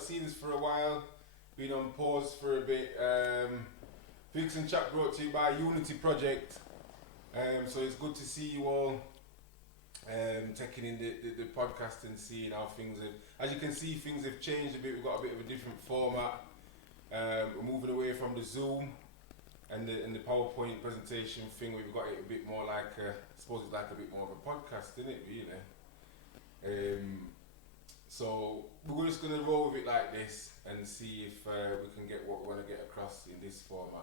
not seen us for a while. Been on pause for a bit. Flix Chat brought to you by Unity Project. So it's good to see you all taking in the podcast and seeing how things have. As you can see, things have changed a bit. We've got a bit of a different format. We're moving away from the Zoom and the PowerPoint presentation thing. We've got it a bit more like, I suppose it's like a bit more of a podcast, isn't it, really? So we're just going to roll with it like this and see if we can get what we want to get across in this format.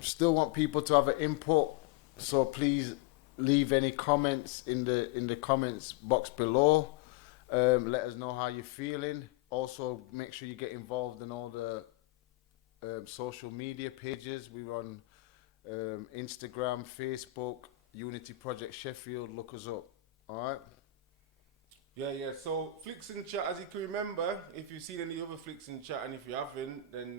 Still want people to have an input, so please leave any comments in the comments box below. Let us know how you're feeling. Also, make sure you get involved in all the social media pages. We're on Instagram, Facebook, Unity Project Sheffield. Look us up. All right. Yeah. So Flix Chat, as you can remember, if you've seen any other Flix Chat, and if you haven't, then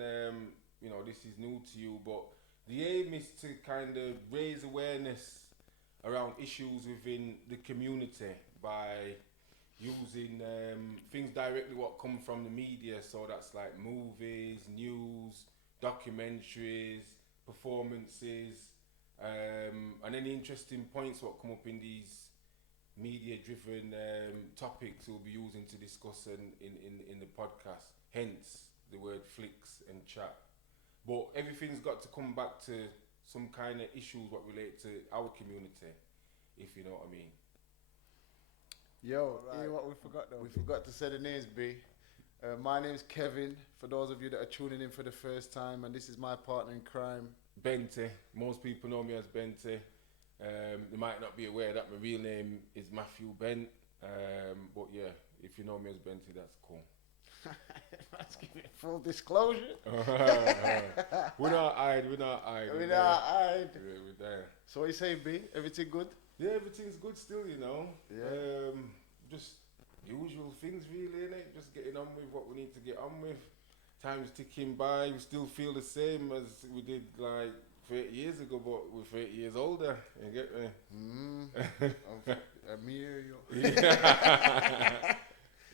this is new to you. But the aim is to kind of raise awareness around issues within the community by using things directly what come from the media. So that's like movies, news, documentaries, performances, and any interesting points what come up in these media-driven topics we'll be using to discuss in the podcast. Hence the word Flix and Chat. But everything's got to come back to some kind of issues what relate to our community, if you know what I mean. Yo, Right. hear what we forgot though? We forgot to say the names, B. My name's Kevin, for those of you that are tuning in for the first time, and this is my partner in crime. Bente. Most people know me as Bente. They might not be aware that my real name is Matthew Bent. But yeah, if you know me as Bente, that's cool. Let's give it full disclosure. We're not hide. We're not hide. Yeah, we're there. So what you say, B? Everything good? Yeah, everything's good still, you know. Yeah. Just usual things really, innit? Just getting on with what we need to get on with. Time's ticking by. We still feel the same as we did like 30 years ago, but we're 30 years older. You get me? I'm here, yo. Yeah.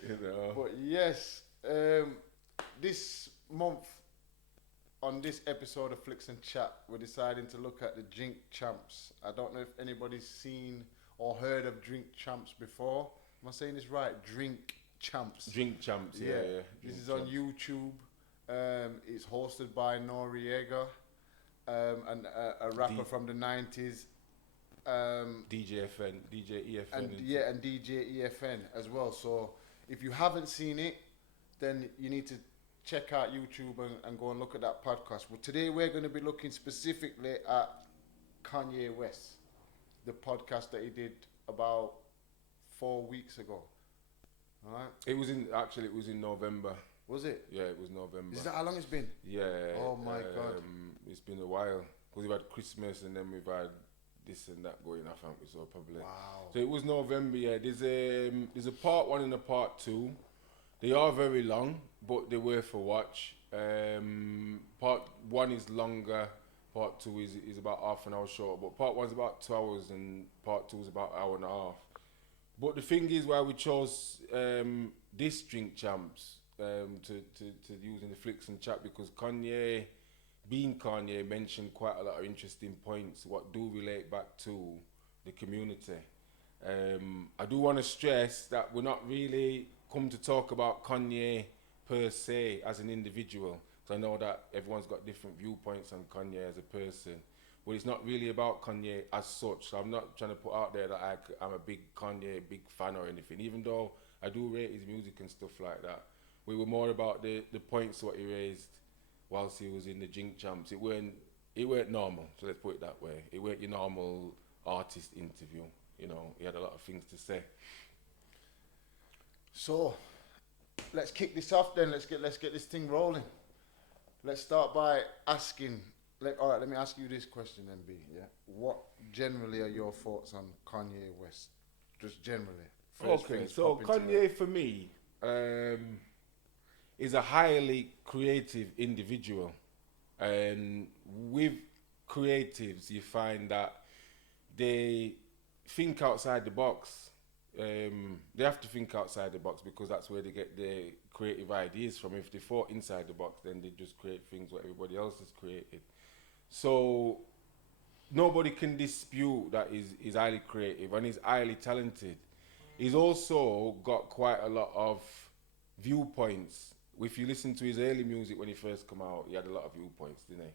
You know. But yes, this month on this episode of Flix and Chat, we're deciding to look at the Drink Champs. I don't know if anybody's seen or heard of Drink Champs before. Am I saying this right? Drink Champs. Drink Champs, yeah. This is Champs. on YouTube. It's hosted by Noriega, and a rapper from the 90s. DJ EFN. And DJ EFN as well. So if you haven't seen it, then you need to check out YouTube and go and look at that podcast. But today we're going to be looking specifically at Kanye West, the podcast that he did about 4 weeks ago. All right. It was in November. Was it? Yeah, it was November. Is that how long it's been? Yeah. Oh my God. It's been a while because we've had Christmas and then we've had this and that going off, haven't we? So probably. Wow. So it was November. Yeah. There's a part 1 and a part 2. They are very long, but they're worth a watch. Part 1 is longer. Part 2 is about half an hour short. But part 1 is about 2 hours and part 2 is about an hour and a half. But the thing is why we chose this Drink Champs to use in the Flix and Chat, because Kanye mentioned quite a lot of interesting points what do relate back to the community. I do want to stress that we're not really come to talk about Kanye per se as an individual. So I know that everyone's got different viewpoints on Kanye as a person. But it's not really about Kanye as such. So I'm not trying to put out there that I'm a big Kanye, big fan or anything, even though I do rate his music and stuff like that. We were more about the points what he raised whilst he was in the Drink Champs. It weren't normal, so let's put it that way. It weren't your normal artist interview. You know, he had a lot of things to say. So let's kick this off then. Let's get this thing rolling. Let's start by asking. All right, let me ask you this question, then, B. Yeah, what generally are your thoughts on Kanye West? Just generally. Okay, so Kanye for me is a highly creative individual, and with creatives, you find that they think outside the box. they have to think outside the box because that's where they get their creative ideas from. If they thought inside the box, then they just create things what everybody else has created. So nobody can dispute that he's highly creative and he's highly talented. He's also got quite a lot of viewpoints. If you listen to his early music when he first come out, he had a lot of viewpoints, didn't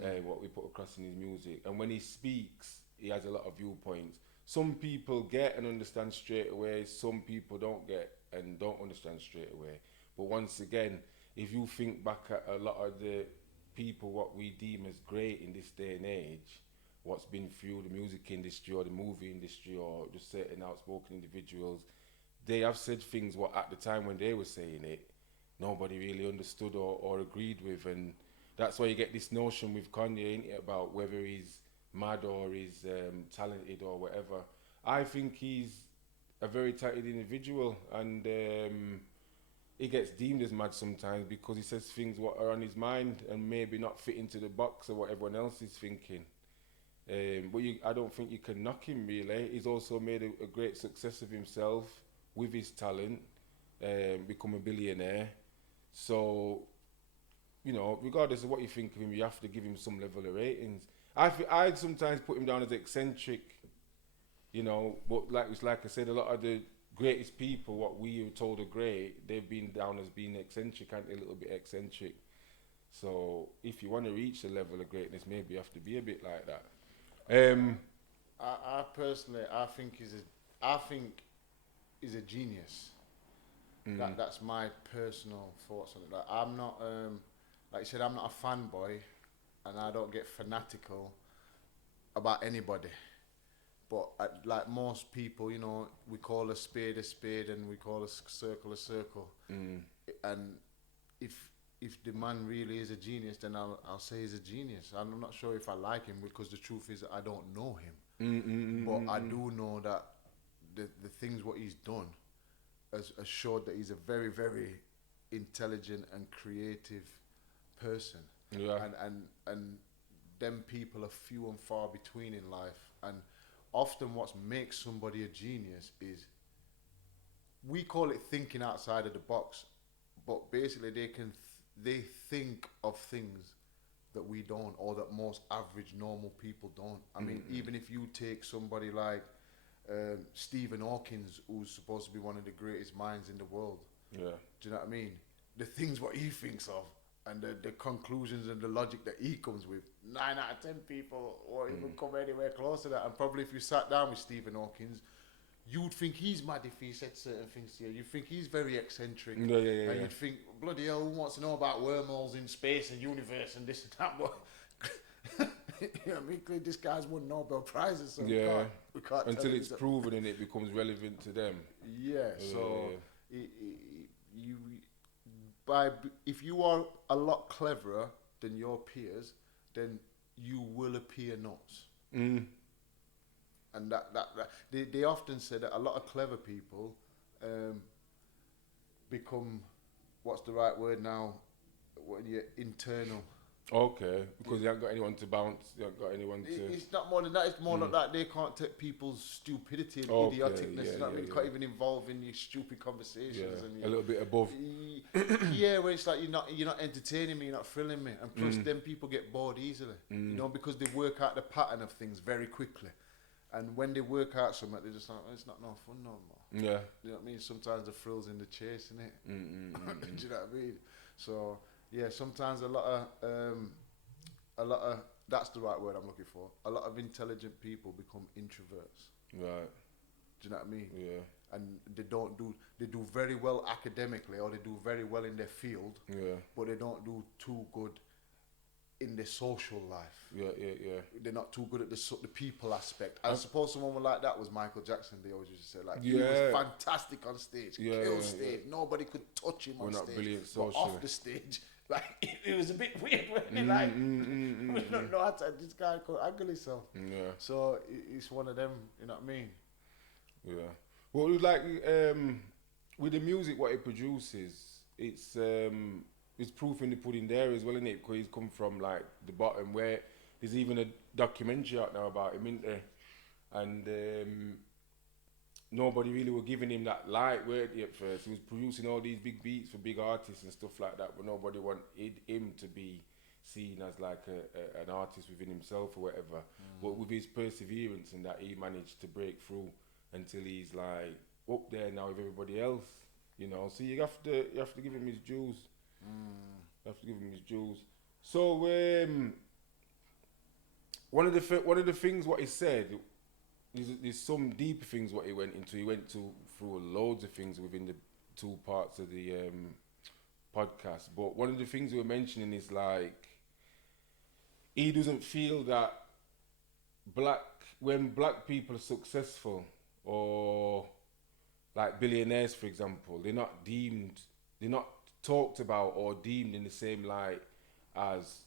he? What we put across in his music. And when he speaks, he has a lot of viewpoints. Some people get and understand straight away. Some people don't get and don't understand straight away. But once again, if you think back at a lot of the people what we deem as great in this day and age, what's been through the music industry or the movie industry or just certain outspoken individuals, they have said things what at the time when they were saying it, nobody really understood or agreed with. And that's why you get this notion with Kanye, ain't it, about whether he's mad or he's talented or whatever. I think he's a very talented individual, and he gets deemed as mad sometimes because he says things what are on his mind and maybe not fit into the box of what everyone else is thinking. But I don't think you can knock him really. He's also made a great success of himself with his talent, become a billionaire. So, you know, regardless of what you think of him, you have to give him some level of ratings. I'd sometimes put him down as eccentric, you know, but like I said, a lot of the greatest people, what we were told are great, they've been down as being eccentric, aren't they? A little bit eccentric. So if you want to reach the level of greatness, maybe you have to be a bit like that. I personally, I think he's a genius. That's my personal thoughts on it. Like, I'm not, like I said, I'm not a fanboy, and I don't get fanatical about anybody. But like most people, you know, we call a spade, and we call a circle a circle. And if the man really is a genius, then I'll say he's a genius. I'm not sure if I like him because the truth is I don't know him. But I do know that the things what he's done has showed that he's a very, very intelligent and creative person. Yeah. And them people are few and far between in life. And often what makes somebody a genius is, we call it thinking outside of the box, but basically they think of things that we don't, or that most average normal people don't. I mean, even if you take somebody like Stephen Hawking, who's supposed to be one of the greatest minds in the world, do you know what I mean? The things what he thinks of and the conclusions and the logic that he comes with, 9 out of 10 people won't even come anywhere close to that. And probably if you sat down with Stephen Hawking, you'd think he's mad if he said certain things to you. You'd think he's very eccentric. And you'd think, bloody hell, who wants to know about wormholes in space and universe and this and that? But you know what I mean? Clearly this guy's won Nobel Prizes, so we can't until it's proven and it becomes relevant to them. If you are a lot cleverer than your peers, then you will appear nuts. And that they often say that a lot of clever people become, what's the right word now, when you're internal. Okay, because you haven't got anyone to bounce, you haven't got anyone to... It's not more than that, it's more like that they can't take people's stupidity and idioticness, you know what I mean? You can't even involve in your stupid conversations. And a little bit above. Where it's like you're not entertaining me, you're not thrilling me. And plus then people get bored easily, you know, because they work out the pattern of things very quickly. And when they work out something, they're just like, oh, it's not no fun no more. Yeah. You know what I mean? Sometimes the thrills in the chase, innit? Do you know what I mean? So, yeah, sometimes a lot of, that's the right word I'm looking for. A lot of intelligent people become introverts. Right. Do you know what I mean? Yeah. And they do very well academically, or they do very well in their field. Yeah. But they don't do too good in their social life. Yeah. They're not too good at the people aspect. I suppose someone like that was Michael Jackson. They always used to say, like, he was fantastic on stage, killed stage. Nobody could touch him on stage. Not brilliant but off the stage, like, it was a bit weird when we don't know how to, this guy could angle himself. Yeah. So it's one of them, you know what I mean? Yeah. Well, like with the music, what he produces, it's proof in the pudding there as well, isn't it? Because he's come from like the bottom, where there's even a documentary out now about him, isn't there? And nobody really were giving him that light, weren't they, at first? He was producing all these big beats for big artists and stuff like that, but nobody wanted him to be seen as like an artist within himself or whatever. But with his perseverance and that, he managed to break through until he's like up there now with everybody else, you know. So you have to give him his dues. You have to give him his dues. So one of the things what he said, there's some deeper things what he went into. He went through loads of things within the two parts of the podcast. But one of the things we were mentioning is like he doesn't feel that when black people are successful or like billionaires, for example, they're not talked about or deemed in the same light as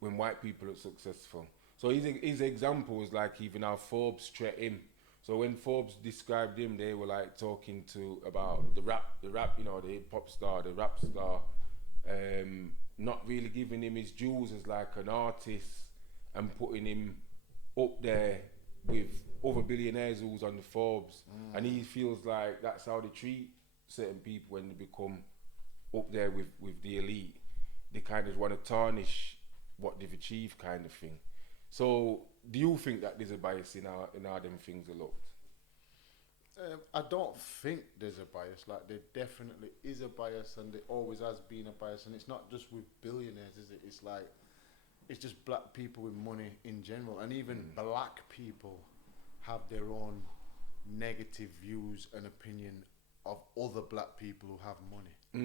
when white people are successful. So his example was like even how Forbes treat him. So when Forbes described him, they were like talking about the rap, you know, the hip hop star, the rap star, not really giving him his dues as like an artist and putting him up there with other billionaires who's on the Forbes. And he feels like that's how they treat certain people when they become up there with the elite. They kind of want to tarnish what they've achieved, kind of thing. So do you think that there's a bias in how them things are looked? I don't think there's a bias. Like, there definitely is a bias, and there always has been a bias. And it's not just with billionaires, is it? It's like, it's just black people with money in general. And even black people have their own negative views and opinion of other black people who have money. Do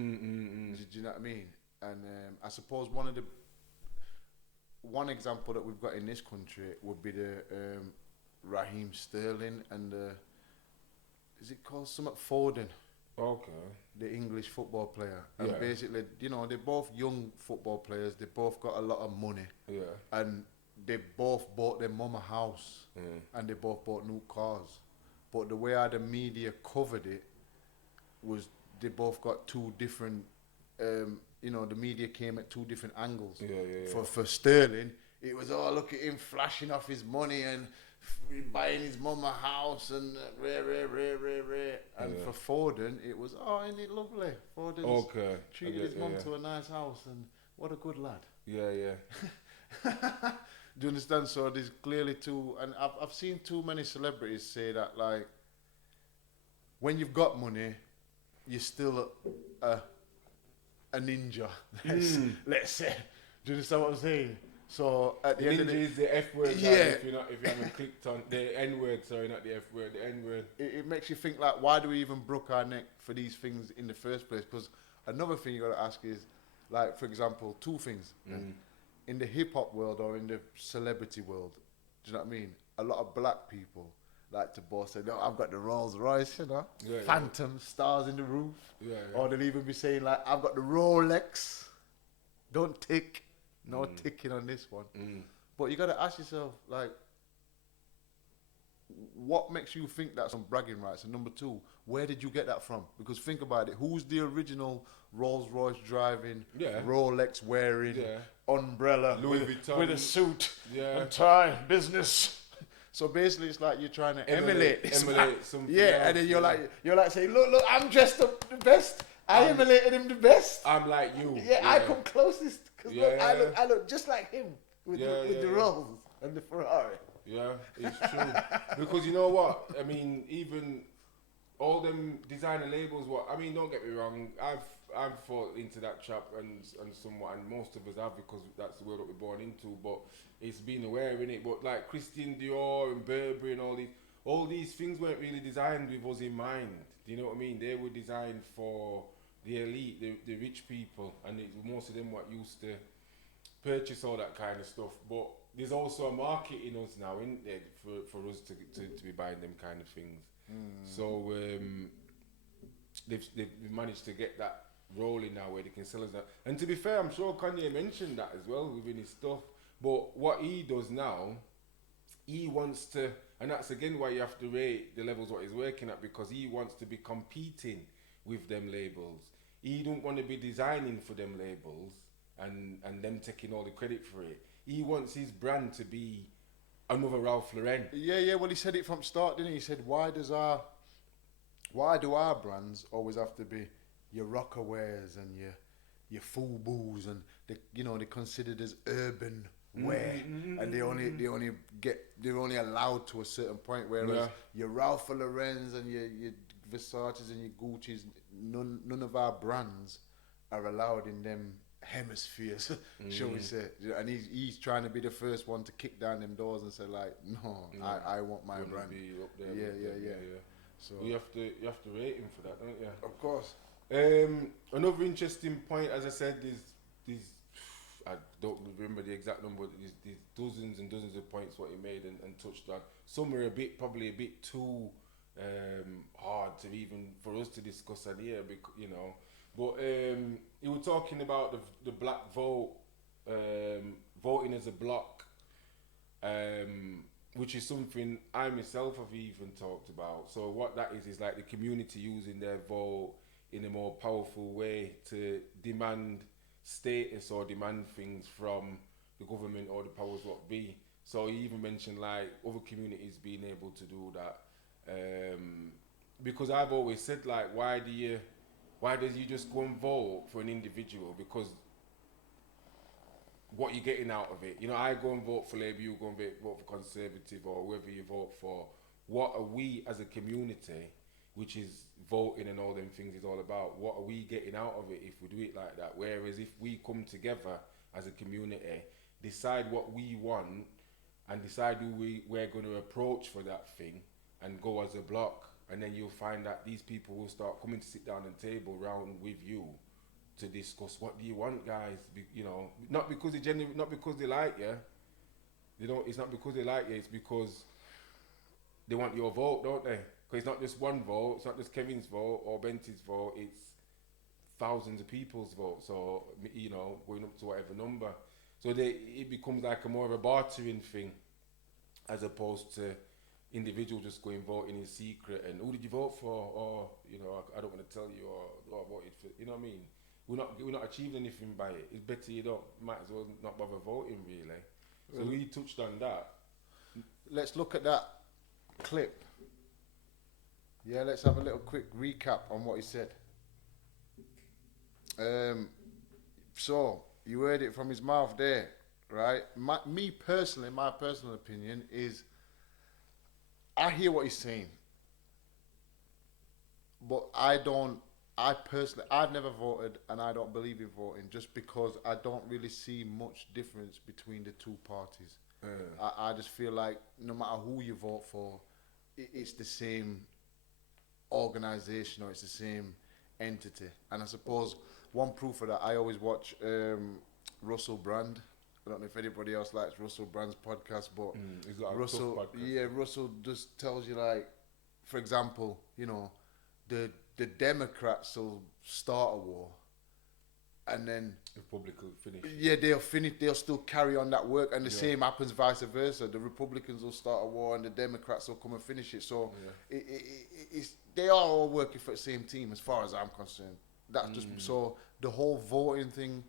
you know what I mean? And I suppose one example that we've got in this country would be the Raheem Sterling and is it called something Foden? Okay. The English football player. And Yeah. basically, you know, they're both young football players. They both got a lot of money. Yeah. And they both bought their mum a house. And they both bought new cars. But the way how the media covered it was they both got two different, you know, the media came at two different angles. Yeah. For Sterling, it was, oh, look at him flashing off his money and buying his mum a house and rare. And for Foden, it was, oh, isn't it lovely? Foden's treated his mum to a nice house and what a good lad. Yeah. Do you understand? So there's clearly two, and I've seen too many celebrities say that, like, when you've got money, you're still a ninja. Let's say. Do you understand what I'm saying? So at the end of the day, is the F word. Yeah. If you haven't clicked on the N word, sorry, not the F word, the N word. It makes you think, like, why do we even brook our neck for these things in the first place? Because another thing you got to ask is, like, for example, two things. In the hip hop world or in the celebrity world, do you know what I mean? A lot of black people like to boast, say, no, I've got the Rolls Royce, you know, Phantom, stars in the roof. Or they'll even be saying, like, I've got the Rolex, don't tick, no ticking on this one. But you got to ask yourself, like, what makes you think that's some bragging rights? And number two, where did you get that from? Because think about it, who's the original Rolls Royce driving, Rolex wearing, umbrella Louis Vuitton with a suit and tie, business? So basically, it's like you're trying to emulate something. And then you're like saying, look, I'm dressed up the best. I emulated him the best. I'm like you. I come closest because I look just like him with the Rolls and the Ferrari. Yeah, it's true. Because you know what? I mean, even all them designer labels. Don't get me wrong. I've fallen into that trap and somewhat, and most of us have because that's the world that we're born into. But it's being aware in it. But like Christian Dior and Burberry and all these things weren't really designed with us in mind. Do you know what I mean? They were designed for the elite, the rich people, and most of them what used to purchase all that kind of stuff. But there's also a market in us now, isn't there, for us to be buying them kind of things. So they've managed to get that rolling now where they can sell us that. And to be fair, I'm sure Kanye mentioned that as well within his stuff. But what he does now, he wants to, and that's again why you have to rate the levels what he's working at, because he wants to be competing with them labels. He don't want to be designing for them labels and them taking all the credit for it. He wants his brand to be another Ralph Lauren. Yeah. Well, he said it from start, didn't he? He said, why does our Why do our brands always have to be your Rockawares and your Fubu's and they're considered as urban wear and they're only allowed to a certain point, whereas your Ralph Lauren's and your Versace's and your Gucci's, none of our brands are allowed in them hemispheres, shall we say. And he's trying to be the first one to kick down them doors and say like, no, I want my brand. Be up there Yeah. So you have to rate him for that, don't you? Of course. Another interesting point, as I said, is I don't remember the exact number. These dozens and dozens of points what he made and touched on. Some are probably a bit too hard to even for us to discuss on here, But he was talking about the black vote, voting as a block, which is something I myself have even talked about. So what that is like the community using their vote in a more powerful way to demand status or demand things from the government or the powers what be. So he even mentioned like other communities being able to do that. Because I've always said like, why does you just go and vote for an individual? Because what you're getting out of it, I go and vote for Labour, you go and vote for Conservative or whoever you vote for. What are we as a community, which is voting and all them things is all about, what are we getting out of it if we do it like that? Whereas if we come together as a community, decide what we want and decide who we're going to approach for that thing and go as a block, and then you'll find that these people will start coming to sit down and table round with you to discuss what do you want, guys. Not because they like you. It's not because they like you. It's because they want your vote, don't they? Because it's not just one vote. It's not just Kevin's vote or Benty's vote. It's thousands of people's votes. So going up to whatever number. So it becomes like a more of a bartering thing, as opposed to individual just going voting in secret and who did you vote for, or I don't want to tell you, or I voted for. You know what I mean? We're not achieving anything by it. It's better might as well not bother voting really. So we touched on that. Let's look at that clip. Yeah, let's have a little quick recap on what he said. So you heard it from his mouth there, right? My personal opinion is, I hear what he's saying, but I've never voted and I don't believe in voting just because I don't really see much difference between the two parties. I just feel like no matter who you vote for, it's the same organization or it's the same entity. And I suppose one proof of that, I always watch Russell Brand. I don't know if anybody else likes Russell Brand's podcast, but Russell just tells you, like, for example, the Democrats will start a war, and then the Republic will finish. Yeah, they'll still carry on that work, and the same happens vice versa. The Republicans will start a war, and the Democrats will come and finish it. So they are all working for the same team, as far as I'm concerned. That's just so the whole voting thing.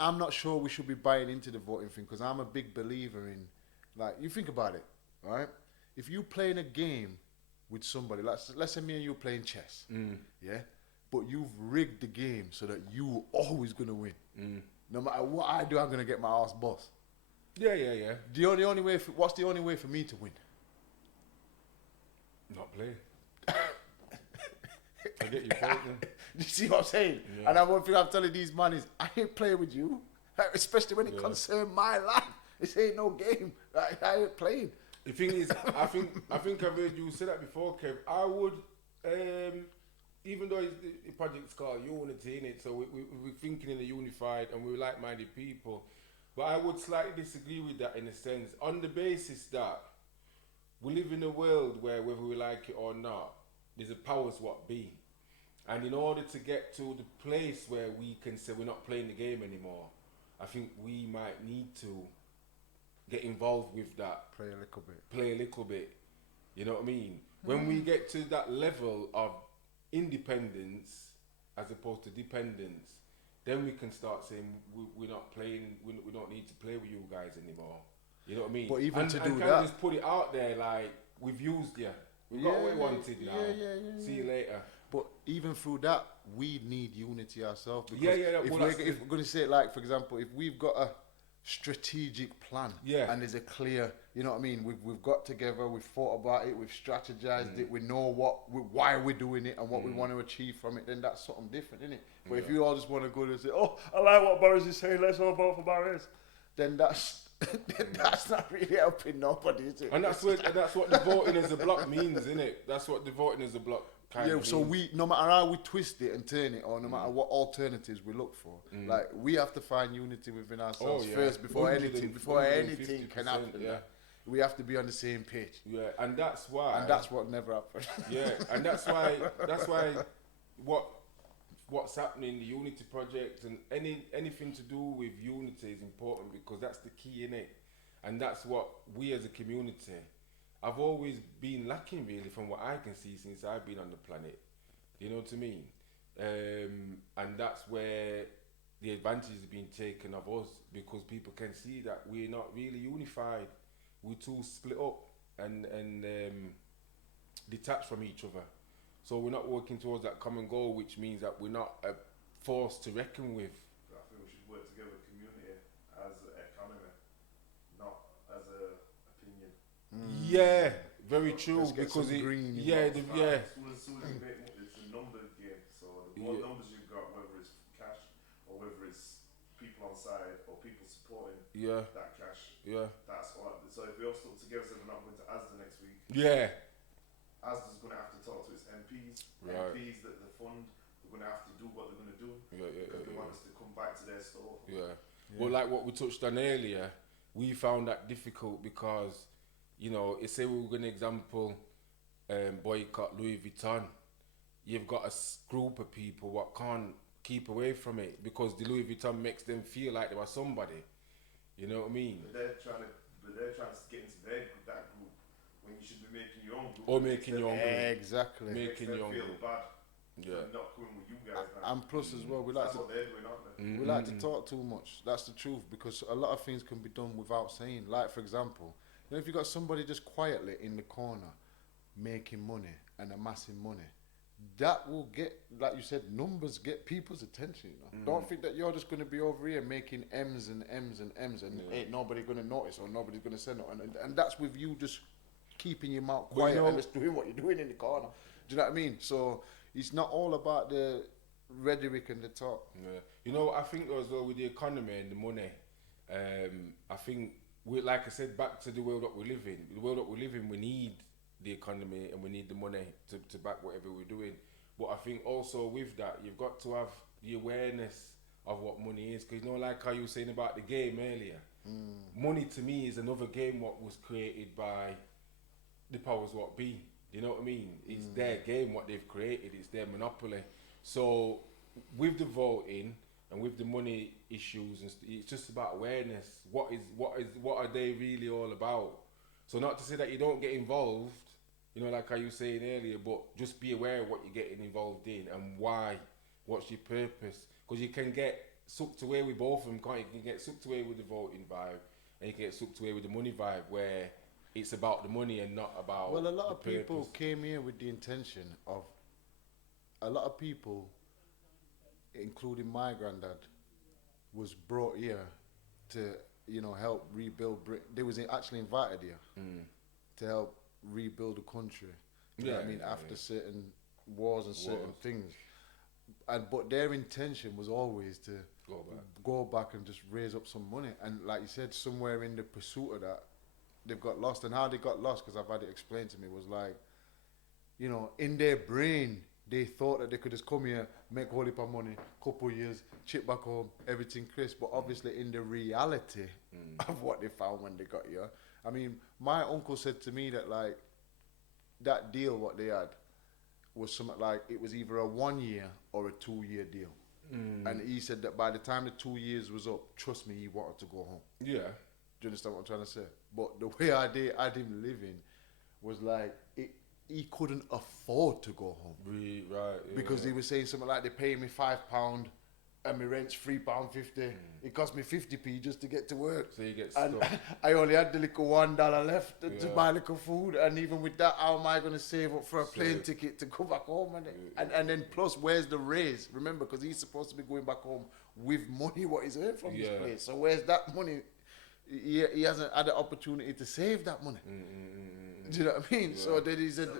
I'm not sure we should be buying into the voting thing, because I'm a big believer in, like, you think about it, right? If you playing a game with somebody, let's say me and you playing chess, yeah, but you've rigged the game so that you always gonna win. No matter what I do, I'm gonna get my ass boss. Yeah. The only way. What's the only way for me to win? Not play. I get your point then. You see what I'm saying? Yeah. And one thing I'm telling these man is, I ain't playing with you, especially when it concerns my life. This ain't no game. I ain't playing. The thing is, I think I've heard you say that before, Kev. I would, even though the project's called Unity, innit? So we're thinking in a unified and we're like-minded people, but I would slightly disagree with that in a sense, on the basis that we live in a world where, whether we like it or not, there's a powers what be. And in order to get to the place where we can say we're not playing the game anymore, I think we might need to get involved with that. Play a little bit. You know what I mean? When we get to that level of independence as opposed to dependence, then we can start saying we're not playing, we don't need to play with you guys anymore. You know what I mean? But even and to do do that, that, just put it out there like, we've used you. We got what we wanted now. Yeah. See you later. But even through that, we need unity ourselves. Because if Well, we're going to say it, like, for example, if we've got a strategic plan and there's a clear, you know what I mean, we've got together, we've thought about it, we've strategized it, we know why we're doing it and what we want to achieve from it, then that's something different, isn't it? But if you all just want to go and say, oh, I like what Boris is saying, let's all vote for Boris, then that's not really helping nobody, is it? And that's what the voting as a block means, isn't it? That's what the voting as a block kind of so means. no matter how we twist it and turn it, or no matter what alternatives we look for, like, we have to find unity within ourselves first before anything can happen. Yeah. We have to be on the same page. Yeah, and that's why. And that's what never happened. Yeah, and that's why what's happening in the Unity Project and anything to do with unity is important, because that's the key in it. And that's what we as a community, I've always been lacking, really, from what I can see since I've been on the planet. You know what I mean? And that's where the advantage is being taken of us, because people can see that we're not really unified. We're too split up and detached from each other. So we're not working towards that common goal, which means that we're not a force to reckon with. I think we should work together, community, as an economy, not as a opinion. Yeah, very true. Let's get Because some green. It's a number game. So the more numbers you've got, whether it's cash or whether it's people on side or people supporting that cash, that's all. So if we all stuck together, so we're not going to ASDA next week. ASDA's going to have to talk to its MPs. MPs that the fund, they're going to have to do what they're going to do. Because they want us to come back to their store. Well, like what we touched on earlier, we found that difficult because, you know, say we were going to example boycott Louis Vuitton, you've got a group of people what can't keep away from it because the Louis Vuitton makes them feel like they were somebody. You know what I mean? But they're trying to get into that group when you should be making your own group. Or making your own group. Exactly. Making your own feel group. bad. Not coming with you guys now. And plus as well, That's what they're doing, aren't they? we like to talk too much. That's the truth, because a lot of things can be done without saying. Like, for example, you know, if you got somebody just quietly in the corner making money and amassing money, that will get, like you said, numbers get people's attention. You know? Don't think that you're just going to be over here making M's and M's and M's and ain't nobody going to notice or nobody's going to say nothing. And that's with you just keeping your mouth quiet and just doing what you're doing in the corner. Do you know what I mean? So it's not all about the rhetoric and the talk. Yeah. You know, I think as well with the economy and the money, I think, like I said, back to the world that we live in. The world that we live in, we need the economy and we need the money to back whatever we're doing. But I think also with that, you've got to have the awareness of what money is. Because, you know, like how you were saying about the game earlier, money to me is another game what was created by the powers what be. You know what I mean? It's their game, what they've created. It's their monopoly. So with the voting and with the money issues, it's just about awareness. What are they really all about? So not to say that you don't get involved, you know, like how you were saying earlier, but just be aware of what you're getting involved in and why. What's your purpose? Because you can get sucked away with both of them, can't you? You can get sucked away with the voting vibe, and you can get sucked away with the money vibe, where it's about the money and not about. Well, a lot of purpose. people came here with the intention of. A lot of people, including my granddad, was brought here to, you know, help rebuild Britain. They was actually invited here to help rebuild the country. You know what I mean? After certain wars and certain things. But their intention was always to go back and just raise up some money. And like you said, somewhere in the pursuit of that, they've got lost. And how they got lost, because I've had it explained to me, was like, you know, in their brain, they thought that they could just come here, make a whole heap of money, couple years, chip back home, everything crisp. But obviously in the reality of what they found when they got here, I mean, my uncle said to me that, like, that deal what they had was something like, it was either a 1 year or a 2 year deal. And he said that by the time the 2 years was up, trust me, he wanted to go home. Yeah. Do you understand what I'm trying to say? But the way I had him living was like, he couldn't afford to go home. Right. Yeah. Because he was saying something like, they're paying me £5 and my rent's £3.50. It cost me 50p just to get to work. So you get and stuck. I only had the little $1 left to buy little food, and even with that, how am I going to save up for a plane ticket to go back home? And then plus, where's the raise? Remember, because he's supposed to be going back home with money what he's earned from this place. So where's that money? He hasn't had the opportunity to save that money. Do you know what I mean? So then he said.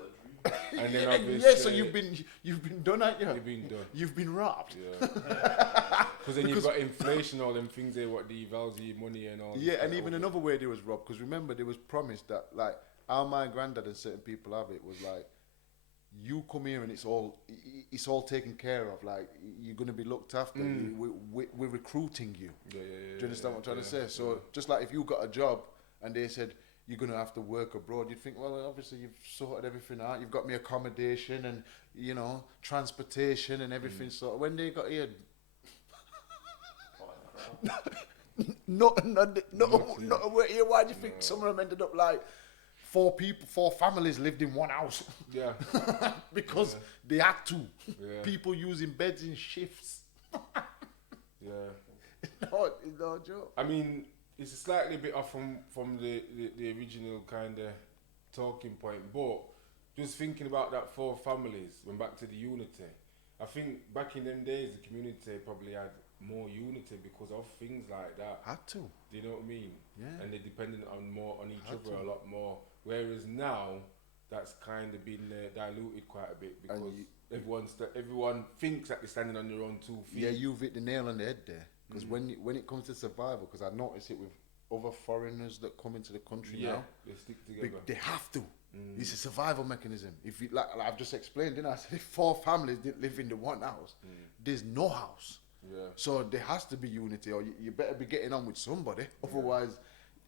And then obviously, so you've been done, haven't you? You've been done. You've been robbed. Because then you've got inflation, all them things there, what devalues your money and all. Yeah, and even another way they was robbed, because remember, there was promised that, like, how my granddad and certain people have it was like, you come here and it's all taken care of. Like, you're going to be looked after. We're recruiting you. Do you understand what I'm trying to say? So just like if you got a job and they said, you're going to have to work abroad, you'd think, well, obviously you've sorted everything out. You've got me accommodation and, you know, transportation and everything. So when they got here, not why do you think some of them ended up like 4 families lived in one house? Yeah. Because they had to. Yeah. People using beds in shifts. No joke. I mean, it's a slightly bit off from the original kind of talking point, but just thinking about that 4 families, went back to the unity. I think back in them days, the community probably had more unity because of things like that. Had to. Do you know what I mean? Yeah. And they're dependent on each other a lot more. Whereas now, that's kind of been diluted quite a bit because everyone thinks that they're standing on their own 2 feet. Yeah, you've hit the nail on the head there. Because when it comes to survival, because I notice it with other foreigners that come into the country now, they stick together. They have to. It's a survival mechanism. If you like I've just explained, didn't I? Said if 4 families didn't live in the one house, there's no house. Yeah. So there has to be unity, or you better be getting on with somebody. Otherwise,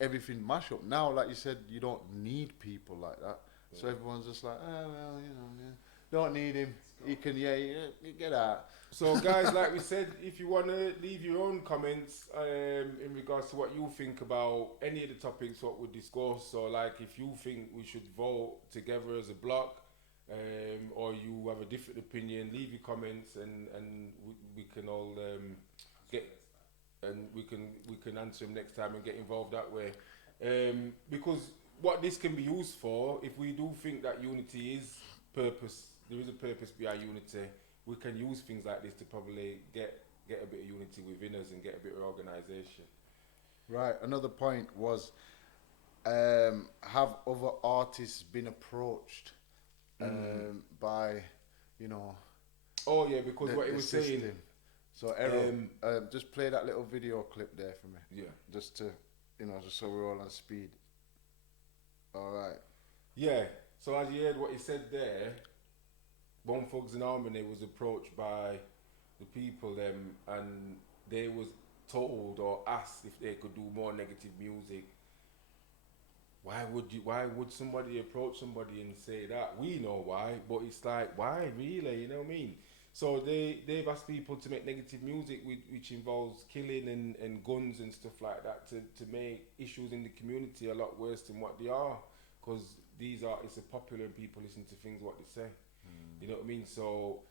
everything mash up. Now, like you said, you don't need people like that. So everyone's just like, oh well, you know, don't need him. He can, get out. So guys, like we said, if you want to leave your own comments in regards to what you think about any of the topics what we discussed, or like if you think we should vote together as a block, or you have a different opinion, leave your comments and we can all get, and we can answer them next time and get involved that way. Because what this can be used for, if we do think that unity is purpose, there is a purpose behind unity, we can use things like this to probably get a bit of unity within us and get a bit of organisation. Right. Another point was, have other artists been approached by, you know? Oh yeah, because what he was saying. So Errol, just play that little video clip there for me. Yeah. Just to, just so we're all on speed. All right. Yeah. So as you heard what he said there, Bone Thugs and Harmony was approached by the people and they was told or asked if they could do more negative music. Why would somebody approach somebody and say that? We know why, but it's like, why really? You know what I mean? So they've asked people to make negative music which involves killing and guns and stuff like that to make issues in the community a lot worse than what they are, because these artists are popular and people listen to things what they say. You know what I mean? So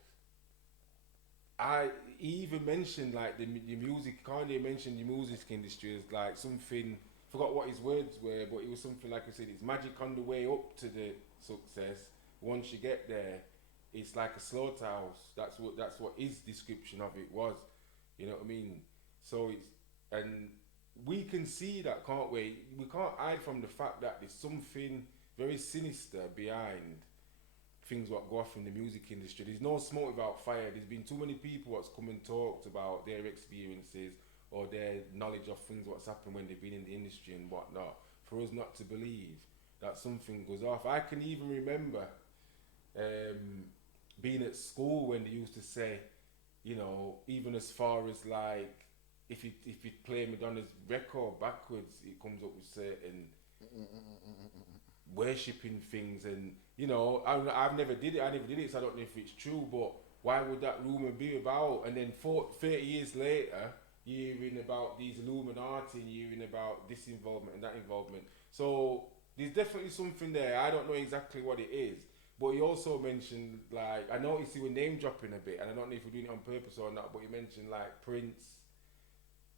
he even mentioned like the music. Kanye mentioned the music industry as like something. Forgot what his words were, but it was something like I said. It's magic on the way up to the success. Once you get there, it's like a slaughterhouse. That's what his description of it was. You know what I mean? So and we can see that, can't we? We can't hide from the fact that there's something very sinister behind things what go off in the music industry. There's no smoke without fire. There's been too many people what's come and talked about their experiences or their knowledge of things what's happened when they've been in the industry and whatnot, for us not to believe that something goes off. I can even remember being at school when they used to say, even as far as like, if you play Madonna's record backwards, it comes up with certain worshipping things, and I've never did it. I never did it, so I don't know if it's true. But why would that rumor be about? And then 30 years later, you're hearing about these Illuminati, you're hearing about this involvement and that involvement. So there's definitely something there. I don't know exactly what it is, But he also mentioned, like, I noticed he was name dropping a bit, and I don't know if we're doing it on purpose or not, but he mentioned, like, Prince,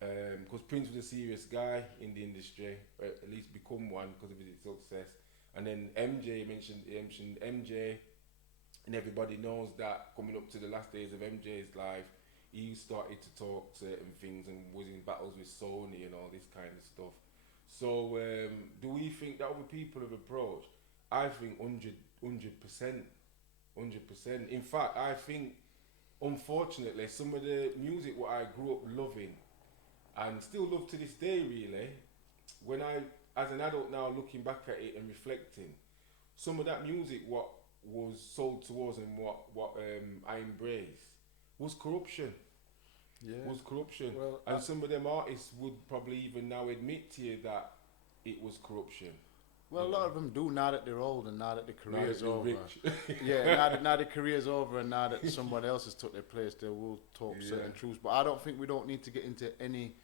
because Prince was a serious guy in the industry, or at least become one because of his success. And then MJ he mentioned MJ, and everybody knows that coming up to the last days of MJ's life, he started to talk certain things and was in battles with Sony and all this kind of stuff. So do we think that other people have approached? I think 100%. In fact, I think, unfortunately, some of the music what I grew up loving and still love to this day, really, when I, as an adult now, looking back at it and reflecting, some of that music what was sold to us and what I embrace was corruption. Was corruption. Well, and some of them artists would probably even now admit to you that it was corruption. Well, a lot of them do now that they're old and now that their career's over. Rich. Yeah, now the career's over and now that someone else has took their place, they will talk certain truths. But I don't think we don't need to get into any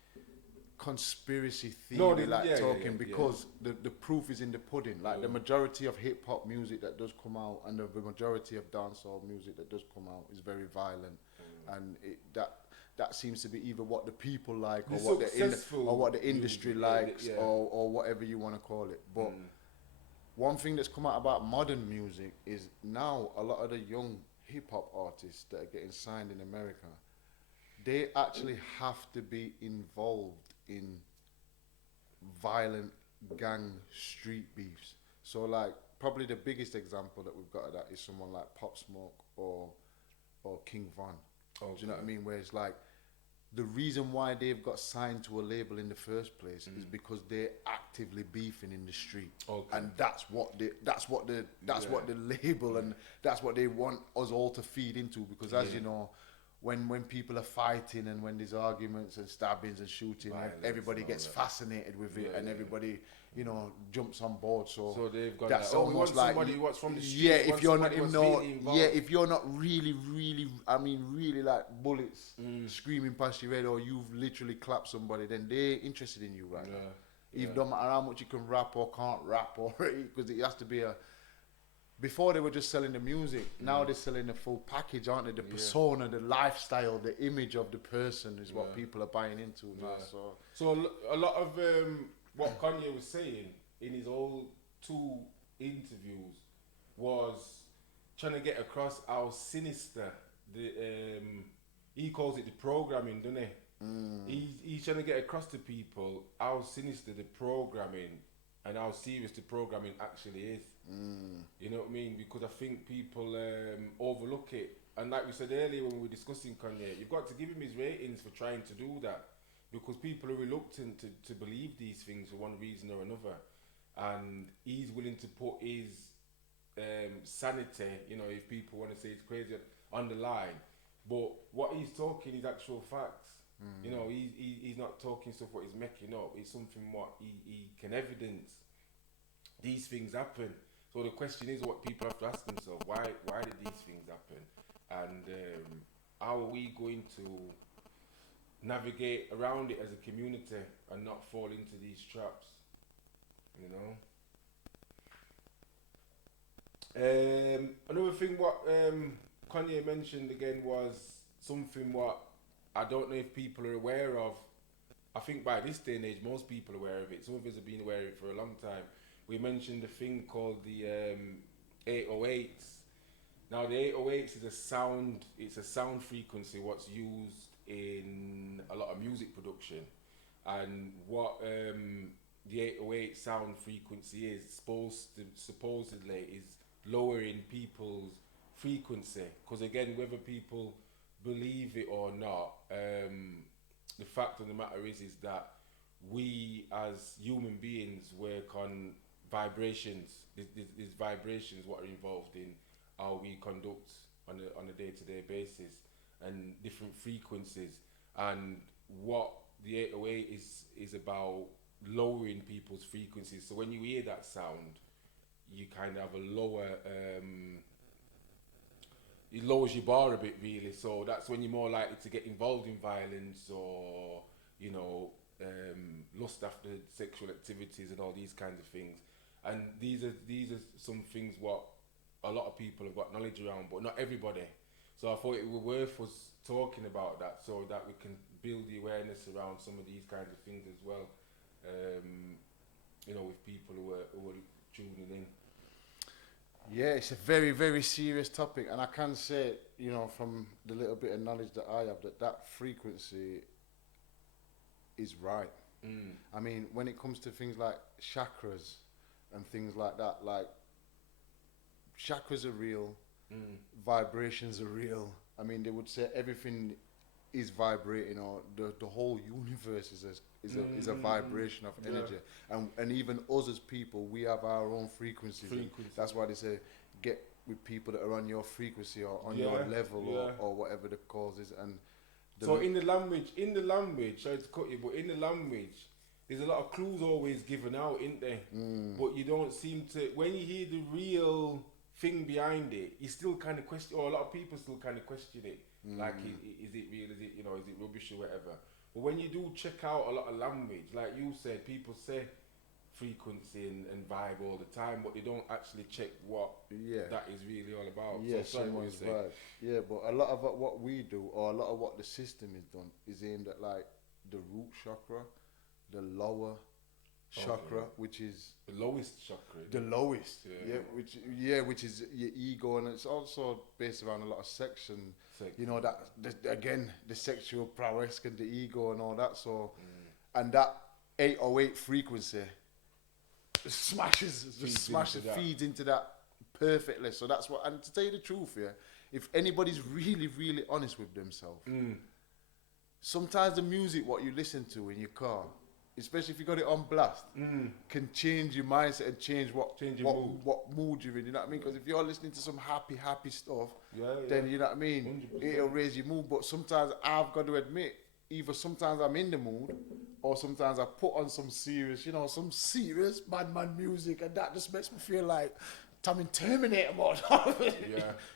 conspiracy theory talking because the proof is in the pudding. Like the majority of hip hop music that does come out and the majority of dancehall music that does come out is very violent, and that seems to be either what the people like or what the industry likes or whatever you want to call it. But one thing that's come out about modern music is now a lot of the young hip hop artists that are getting signed in America, they actually have to be involved in violent gang street beefs. So like probably the biggest example that we've got of that is someone like Pop Smoke or King Von. Okay. Do you know what I mean? Where it's like the reason why they've got signed to a label in the first place is because they're actively beefing in the street, and that's what the label and that's what they want us all to feed into. Because as you know, when people are fighting and when there's arguments and stabbings and shooting, everybody gets fascinated with it, and everybody jumps on board. So they've got that's that. almost like somebody what's from the street. if you're not if you're not really like bullets screaming past your head, or you've literally clapped somebody, then they're interested in you right now. It don't matter how much you can rap or can't rap, or because it has to be before they were just selling the music. Now they're selling the full package, aren't they? The persona, the lifestyle, the image of the person is what people are buying into now. So a lot of what Kanye was saying in his old 2 interviews was trying to get across how sinister he calls it the programming, doesn't he? He's trying to get across to people how sinister the programming and how serious the programming actually is. You know what I mean? Because I think people overlook it. And like we said earlier when we were discussing Kanye, you've got to give him his ratings for trying to do that. Because people are reluctant to believe these things for one reason or another. And he's willing to put his sanity, if people want to say it's crazy, on the line. But what he's talking is actual facts. He's not talking stuff what he's making up. It's something what he can evidence. These things happen. So the question is what people have to ask themselves. Why did these things happen? And how are we going to navigate around it as a community and not fall into these traps? Another thing what Kanye mentioned again was something what I don't know if people are aware of. I think by this day and age most people are aware of it. Some of us have been aware of it for a long time. We mentioned a thing called the 808s. Now the 808s is a sound frequency what's used in a lot of music production, and what the 808 sound frequency is supposedly is lowering people's frequency. Because again, whether people believe it or not, the fact of the matter is that we as human beings work on vibrations. There's vibrations what are involved in how we conduct on a day-to-day basis, and different frequencies. And what the 808 is about lowering people's frequencies. So when you hear that sound, you kind of have a lower, it lowers your bar a bit really. So that's when you're more likely to get involved in violence or, lust after sexual activities and all these kinds of things. And these are some things what a lot of people have got knowledge around, but not everybody. So I thought it was worth us talking about that so that we can build the awareness around some of these kinds of things as well. You know, with people who are tuning in. Yeah, it's a very, very serious topic, and I can say, you know, from the little bit of knowledge that I have, that frequency is right. I mean, when it comes to things like chakras and things like that, like chakras are real, vibrations are real. I mean, they would say everything is vibrating, or the whole universe is a vibration of energy, and even us as people, we have our own frequencies. That's why they say get with people that are on your frequency or on your level or whatever the cause is. And so in the language, sorry to cut you, but in the language, there's a lot of clues always given out, isn't there? But you don't seem to, when you hear the real thing behind it, you still kind of question, or a lot of people still kind of question it. Like, is it real? Is it, you know, is it rubbish or whatever? But when you do check out a lot of language, like you said, people say frequency and vibe all the time, but they don't actually check what that is really all about. Yeah, so same as vibe. Yeah, but a lot of what we do, or a lot of what the system is done, is aimed at like the root chakra, the lower chakra, which is the lowest chakra. The lowest, which is your ego, and it's also based around a lot of sex and you know that again the sexual prowess and the ego and all that. So, and that 808 frequency feeds into that perfectly. So that's what. And to tell you the truth, if anybody's really, really honest with themselves, sometimes the music what you listen to in your car, especially if you got it on blast, can change your mindset and change what mood you're in. You know what I mean? Because if you're listening to some happy stuff, then you know what I mean. 100%. It'll raise your mood. But sometimes I've got to admit, either sometimes I'm in the mood, or sometimes I put on some serious bad man music, and that just makes me feel like I'm in Terminator mode. Do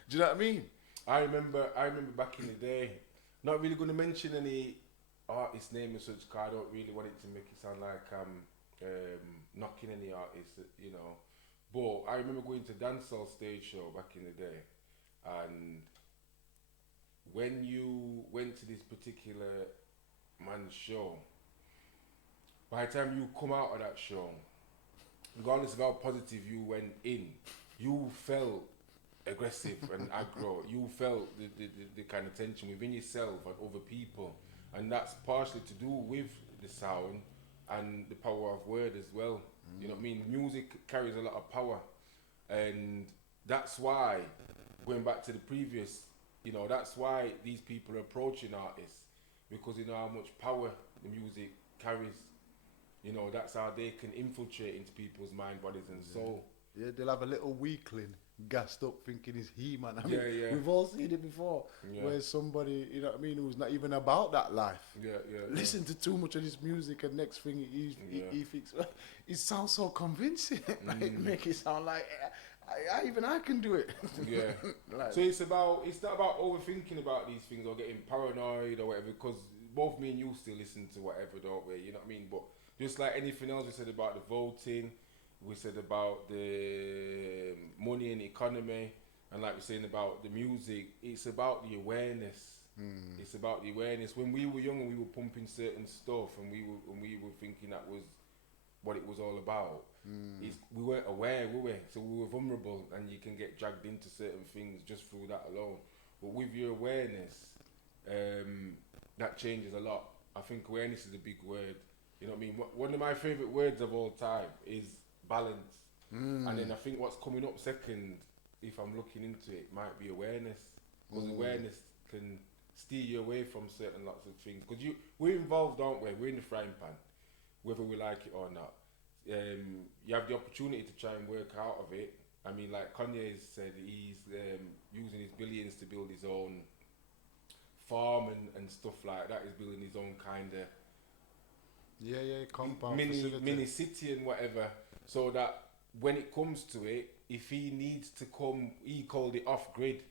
you know what I mean? I remember back in the day. Not really going to mention any artist name and such, because I don't really want it to make it sound like I'm knocking any artist, you know. But I remember going to dancehall stage show back in the day, and when you went to this particular man's show, by the time you come out of that show, regardless of how positive you went in, you felt aggressive and aggro. You felt the kind of tension within yourself and other people. And that's partially to do with the sound and the power of word as well. You know what I mean? Music carries a lot of power. And that's why, going back to the previous, you know, that's why these people are approaching artists, because you know how much power the music carries. You know, that's how they can infiltrate into people's mind, bodies and soul. Yeah, they'll have a little weakling gassed up thinking he's He-Man. I mean, we've all seen it before, where somebody, you know what I mean, who's not even about that life. Listen to too much of this music, and next thing he thinks, it sounds so convincing. Make it sound like I can do it. So it's not about overthinking about these things or getting paranoid or whatever, because both me and you still listen to whatever, don't we? You know what I mean? But just like anything else, we said about the voting, we said about the money and economy, and like we're saying about the music, it's about the awareness. It's about the awareness. When we were young and we were pumping certain stuff, and we were thinking that was what it was all about, we weren't aware, were we? So we were vulnerable, and you can get dragged into certain things just through that alone. But with your awareness, that changes a lot. I think awareness is a big word. You know what I mean? One of my favourite words of all time is balance. And then I think what's coming up second, if I'm looking into it, might be awareness. Because awareness can steer you away from certain lots of things. Because we're involved, aren't we? We're in the frying pan, whether we like it or not. You have the opportunity to try and work out of it. I mean, like Kanye said, he's using his billions to build his own farm and stuff like that. He's building his own kind of compound mini city and whatever, so that when it comes to it, if he needs to come, he called it off grid.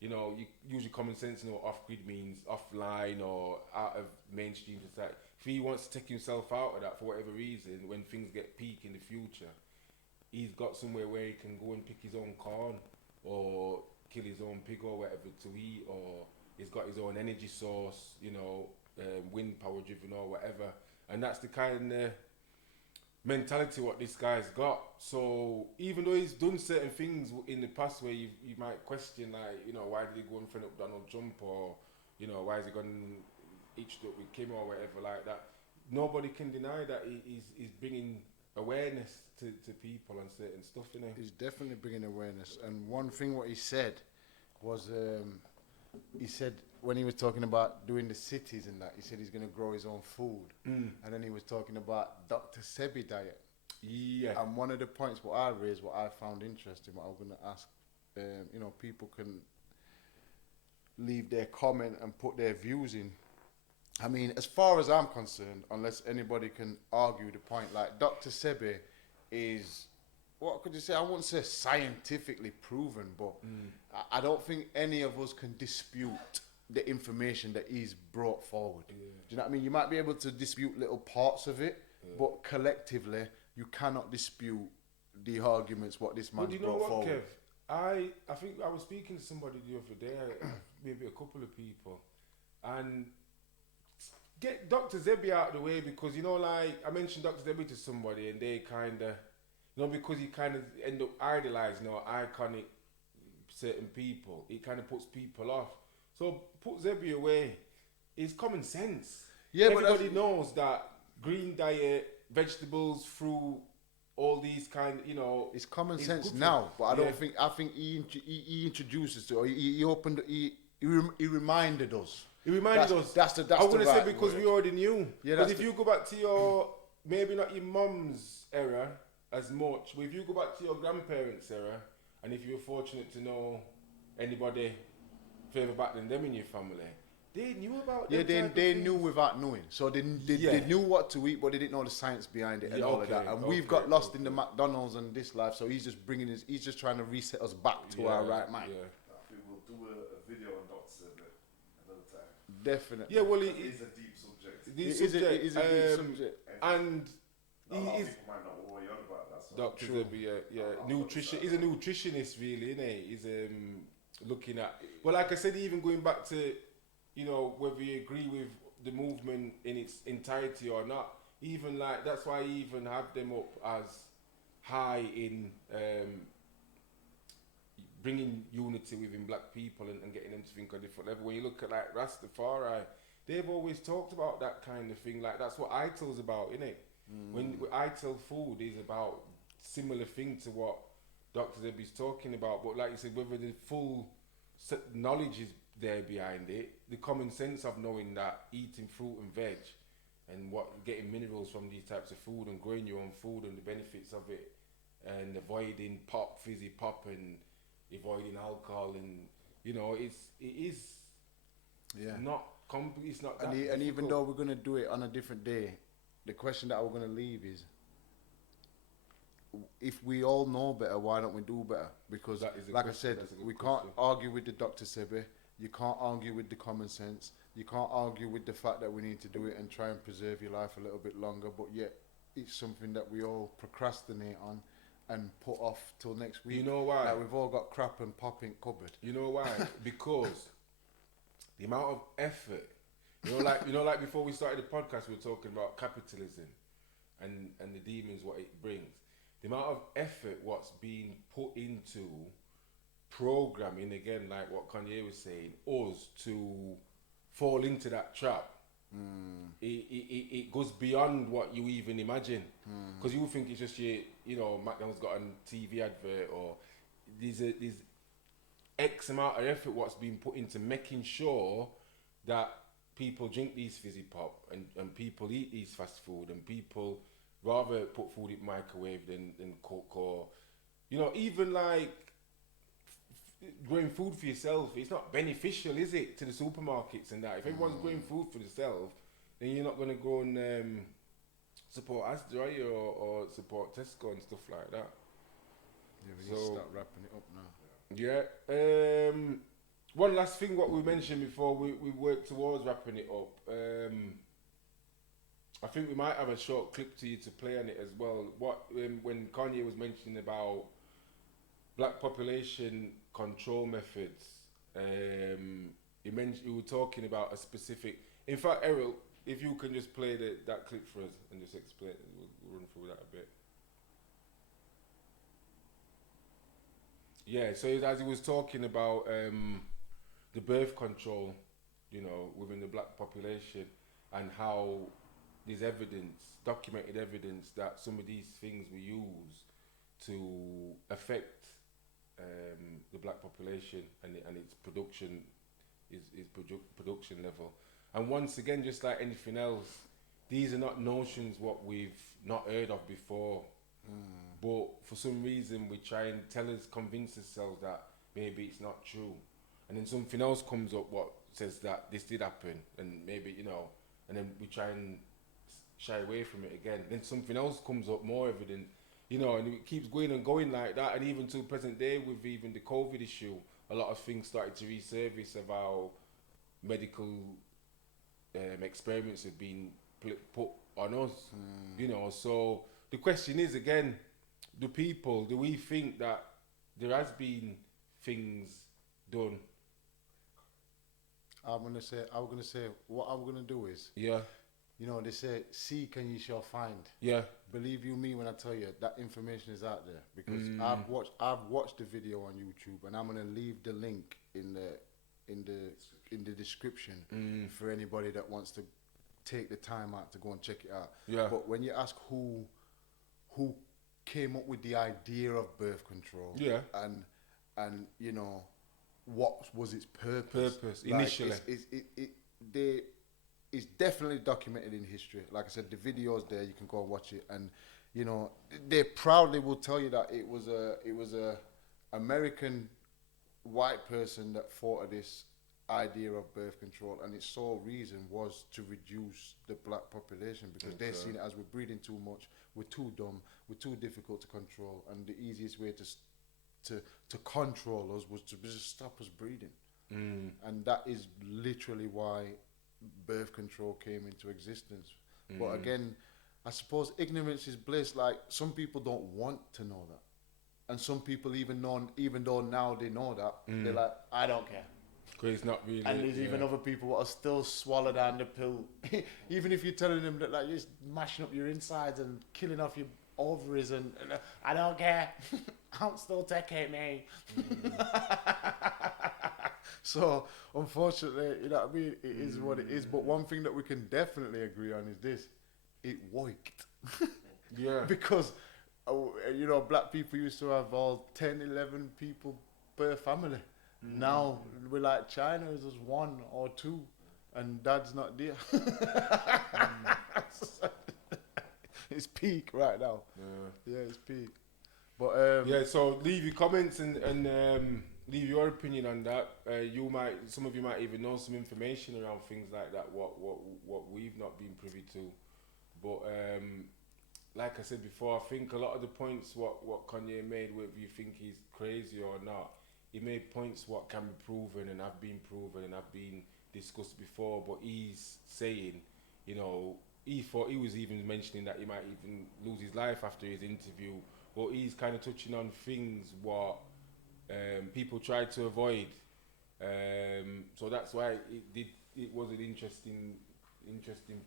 You know, usually common sense, you know, off grid means offline or out of mainstream society. If he wants to take himself out of that for whatever reason, when things get peak in the future, he's got somewhere where he can go and pick his own corn. or kill his own pig or whatever to eat, or he's got his own energy source, you know, wind power driven or whatever. And that's the kind of mentality what this guy's got. So even though he's done certain things in the past where you might question, like, you know, why did he go in front of Donald Trump, or, you know, why is he gone eached up with Kim or whatever like that, nobody can deny that he's bringing awareness to people and certain stuff, you know. He's definitely bringing awareness. And one thing what he said was, he said when he was talking about doing the cities and that, he said he's going to grow his own food. And then he was talking about Dr. Sebi diet. Yeah. And one of the points what I raised, what I found interesting, what I was going to ask, you know, people can leave their comment and put their views in. I mean, as far as I'm concerned, unless anybody can argue the point, like Dr. Sebi is, what could you say? I wouldn't say scientifically proven, but I don't think any of us can dispute the information that he's brought forward. Do you know what I mean? You might be able to dispute little parts of it, but collectively, you cannot dispute the arguments what this man's brought forward. Kev? I think I was speaking to somebody the other day, maybe a couple of people, and get Dr. Sebi out of the way, because, you know, like I mentioned Dr. Sebi to somebody and they kind of, you know, because you kind of end up idolizing or iconic certain people, it kind of puts people off. So put Sebi away. It's common sense. Yeah, everybody knows that green diet, vegetables, fruit, all these kind, you know, it's common sense now. But I don't think. I think he introduces to, or he opened. He reminded us. It reminded us. That's I wouldn't say right because word. we already knew. Yeah, because if you go back to your, maybe not your mum's era as much, but if you go back to your grandparents' era, and if you were fortunate to know anybody further back than them in your family, they knew about. Yeah, they knew without knowing. So they knew what to eat, but they didn't know the science behind it and all of that. And we've got lost in the McDonald's and this life. So he's just he's just trying to reset us back to our right mind. Yeah. I think we'll do a video on Dr. Sebi another time. Definitely. Yeah, well, it is a deep subject. It is a deep subject. And a lot of people might not know what you're on about that. Dr. Sebi, nutrition. He's a nutritionist, really, isn't he? He's looking at. Well, like I said, even going back to, you know, whether you agree with the movement in its entirety or not, even like that's why he even have them up as high in bringing unity within black people and getting them to think on a different level. When you look at like Rastafari, they've always talked about that kind of thing. Like that's what ITIL's about, innit? When ITIL food is about similar thing to what Dr. Sebi's talking about, but like you said, whether the full knowledge is there behind it, the common sense of knowing that eating fruit and veg and getting minerals from these types of food and growing your own food and the benefits of it, and avoiding fizzy pop and avoiding alcohol, and you know, it is not it's not that and even though we're gonna do it on a different day, the question that we're gonna leave is, if we all know better, why don't we do better? Because like I said, we can't argue with the Dr. Sebi. You can't argue with the common sense. You can't argue with the fact that we need to do it and try and preserve your life a little bit longer, but yet it's something that we all procrastinate on and put off till next week. You know why? Like we've all got crap and pop in cupboard. You know why? Because the amount of effort, you know, like before we started the podcast, we were talking about capitalism and the demons, what it brings. The amount of effort what's being put into programming, again, like what Kanye was saying, us to fall into that trap. It goes beyond what you even imagine, because you think it's just you know, McDonald's got a TV advert, or there's X amount of effort what's being put into making sure that people drink these fizzy pop and people eat these fast food, and people rather put food in microwave than cook, or you know, even like growing food for yourself, it's not beneficial, is it, to the supermarkets and that? If everyone's growing food for themselves, then you're not going to go and support Asda, are you, or support Tesco and stuff like that. Yeah, we need to start wrapping it up now. Yeah. One last thing what we mentioned before we work towards wrapping it up. I think we might have a short clip to you to play on it as well. When Kanye was mentioning about black population control methods. You were talking about a specific. In fact, Errol, if you can just play that clip for us and just explain, we'll run through that a bit. Yeah. So as he was talking about the birth control, within the black population, and how there's documented evidence that some of these things we use to affect the black population and its production production level. And once again, just like anything else, these are not notions what we've not heard of before. But for some reason we try and convince ourselves that maybe it's not true. And then something else comes up what says that this did happen, and maybe, and then we try and shy away from it again. Then something else comes up more evident, and it keeps going and going like that. And even to present day with even the COVID issue, a lot of things started to resurface of how medical experiments have been put on us, So the question is again, do we think that there has been things done? I'm gonna say what I'm gonna do is, they say seek and you shall find. Yeah. Believe you me when I tell you that information is out there, because I've watched the video on YouTube, and I'm gonna leave the link in the description for anybody that wants to take the time out to go and check it out. Yeah. But when you ask who came up with the idea of birth control, and what was its purpose initially, it's definitely documented in history. Like I said, the video's there, you can go and watch it, and they proudly will tell you that it was a American white person that thought of this idea of birth control, and its sole reason was to reduce the black population, because they've seen it as we're breeding too much, we're too dumb, we're too difficult to control, and the easiest way to control us was to just stop us breeding. And that is literally why birth control came into existence. But again, I suppose ignorance is bliss. Like, some people don't want to know that, and some people even though now they know that, they're like, I don't care. Because it's not really. And there's even other people that are still swallow down the pill, even if you're telling them that, like, you're just mashing up your insides and killing off your ovaries, and I don't care. I'm still taking me. So unfortunately, you know what I mean, it is what it is. But one thing that we can definitely agree on is this: it worked. Yeah. Because black people used to have all 10, 11 people per family. Now we're like China, is just 1 or 2, and dad's not there. It's peak right now. Yeah, it's peak. But so leave your comments and leave your opinion on that. Some of you might even know some information around things like that, what we've not been privy to. But like I said before, I think a lot of the points what Kanye made, whether you think he's crazy or not, he made points what can be proven and have been proven and have been discussed before. But he's saying, he thought, he was even mentioning that he might even lose his life after his interview. But he's kind of touching on things what people try to avoid. So that's why it was an interesting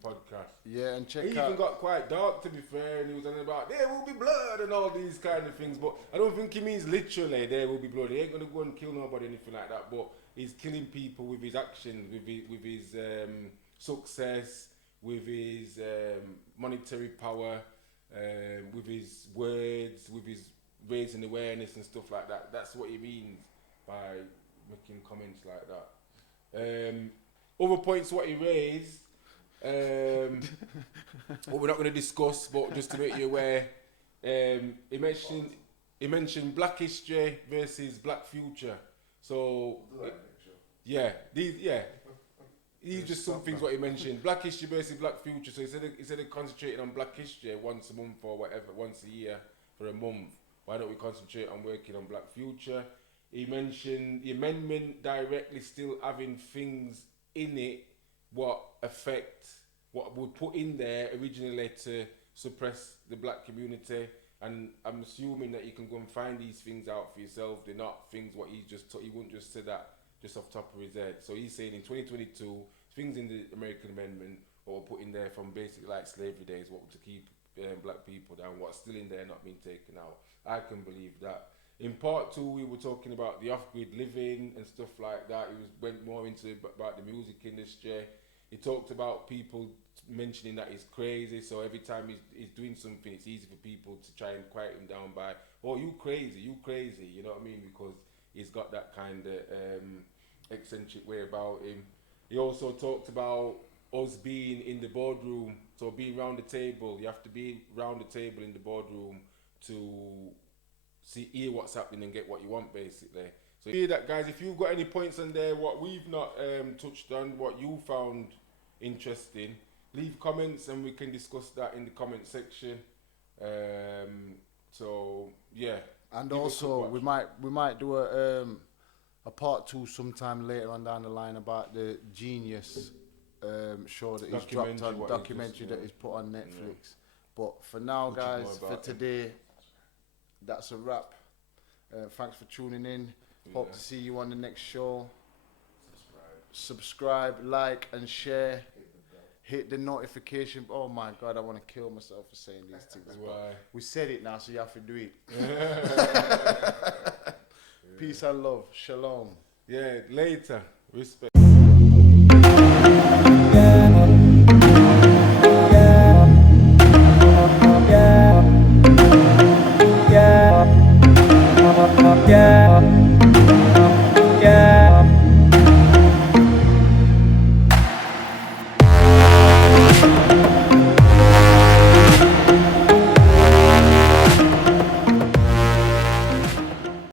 podcast. Yeah, and check it out. Even got quite dark, to be fair, and he was talking about there will be blood and all these kind of things. But I don't think he means literally there will be blood. He ain't gonna go and kill nobody, anything like that. But he's killing people with his actions, with his success, with his monetary power, with his words, with his raising awareness and stuff like that. That's what he means by making comments like that. Other points what he raised, what we're not going to discuss, but just to make you aware, he mentioned Black history versus Black future. So these just some things what he mentioned. Black history versus Black future. So instead of concentrating on Black history once a month or whatever, once a year for a month, why don't we concentrate on working on Black future? He mentioned the amendment directly still having things in it what would put in there originally to suppress the black community, And I'm assuming that you can go and find these things out for yourself. They're not things what he he wouldn't just say that just off the top of his head. So he's saying in 2022, things in the American Amendment or put in there from basically like slavery days, what to keep black people down, what's still in there not being taken out. I can believe that. In part 2, we were talking about the off-grid living and stuff like that. He went more into about the music industry. He talked about people mentioning that he's crazy, so every time he's doing something, it's easy for people to try and quiet him down by, oh, you crazy, you know what I mean? Because he's got that kind of eccentric way about him. He also talked about us being in the boardroom, so being round the table. You have to be round the table in the boardroom to hear what's happening and get what you want, basically. So hear that, guys. If you've got any points on there, what we've not touched on, what you found interesting, leave comments and we can discuss that in the comment section. So yeah. And also we might do a part 2 sometime later on down the line about the Genius show that he's dropped on, documentary that he's put on Netflix. Yeah. But for now, guys, for today, that's a wrap. Thanks for tuning in. Hope to see you on the next show. Subscribe, like, and share. Hit the notification. Oh my God, I want to kill myself for saying these things. Why? We said it now, so you have to do it. Peace and love. Shalom. Yeah, later. Respect.